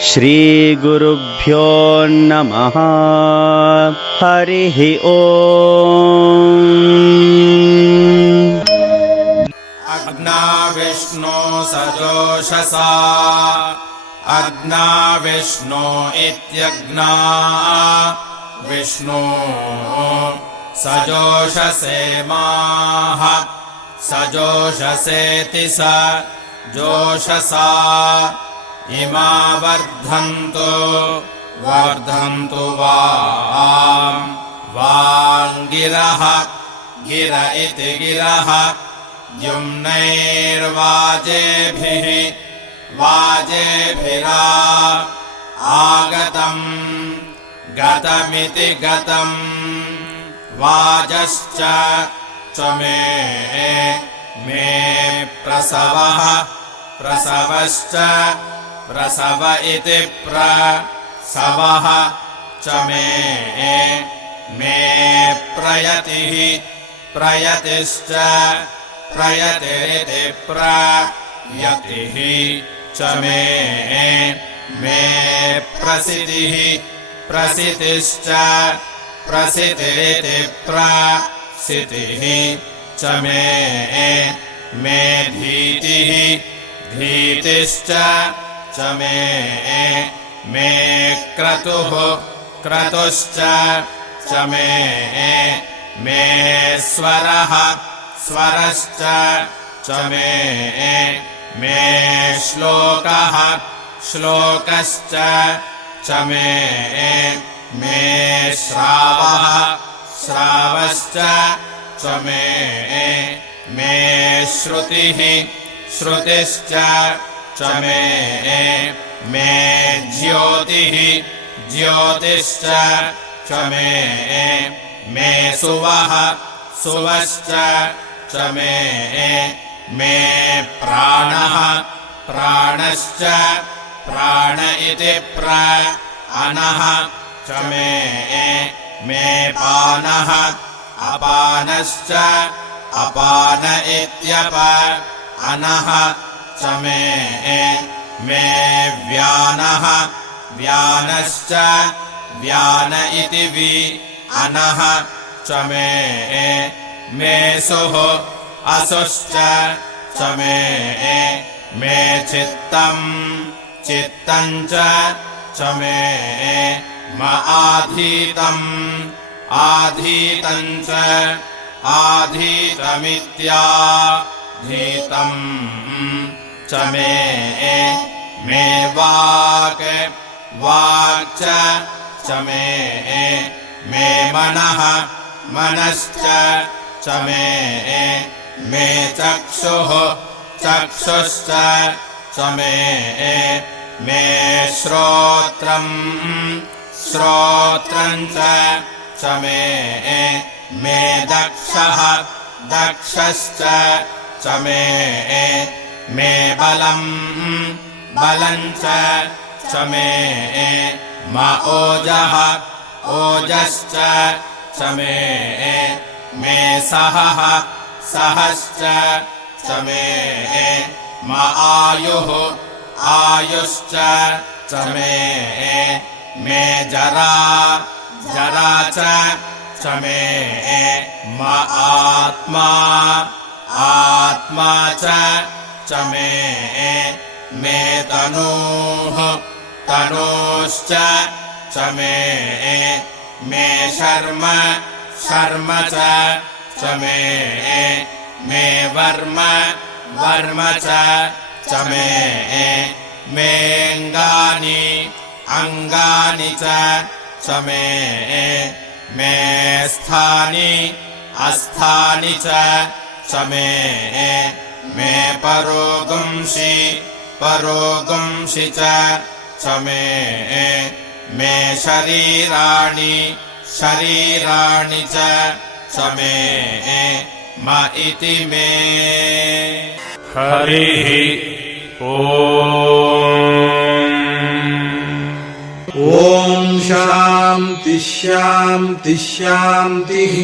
श्रीगुरुभ्यो नमः। हरिः अग्ना विष्णो सजोषसा। अग्ना विष्णो इत्यग्ना। विष्णो सजोषसे माः सजोषसेति स जोषसा इमा वर्धन्तु वर्धन्तु वा वाङ्गिरः गिर इति गिरः द्युम्नैर्वाजेभिः वाजेभिरा आगतम् गतमिति गतम् वाजश्च च मे मे प्रसवः प्रसवश्च प्रसव इति प्रसवः च मे मे प्रयतिः प्रयतिश्च प्रयतिरिति प्रयतिः च मे मे प्रसिद्धिः प्रसिद्धिश्च प्रसिद्धिरिति प्रसिद्धिः च मे मे धीतिः धीतिश्च च मे मे क्रतुः क्रतुश्च च मे मे स्वरः स्वरश्च च मे मे श्लोकः श्लोकश्च च मे मे श्रावः श्रावश्च च मे मे श्रुतिः श्रुतिश्च च मे मे ज्योतिः ज्योतिश्च च मे मे सुवः सुवश्च च मे मे प्राणः प्राणश्च प्राण इति प्राणः च मे मे पानः अपानश्च अपान इत्यप अनः च मे मे व्यानः व्यानश्च व्यान इति वि अनः च मे मे सुः असुश्च च मे मे चित्तम् चित्तम् च मे म आधीतम् आधीतम् च आधीतमित्याधीतम् मे वाक् वाक् च मे मे मनः मनश्च च मे मे चक्षुः चक्षुश्च च मे मे श्रोत्रम् श्रोत्रम् च च मे दक्षः दक्षश्च च मे बलम् बलम् च च मे ओजः ओजश्च च मे सहः सहश्च च मे आयुः आयुश्च च मे मे जरा जरा च मे म आत्मा आत्मा च च मे तनूः मे मे शर्म शर्म च च मे वर्म वर्म च मे मेऽङ्गानि अङ्गानि च च मे स्थानि अस्थानि च च मे परोगुंषि परोगुंषि च च मे शरीराणि शरीराणि च च मे इति मे। हरिः ॐ ॐ शान्ति शान्ति शान्तिः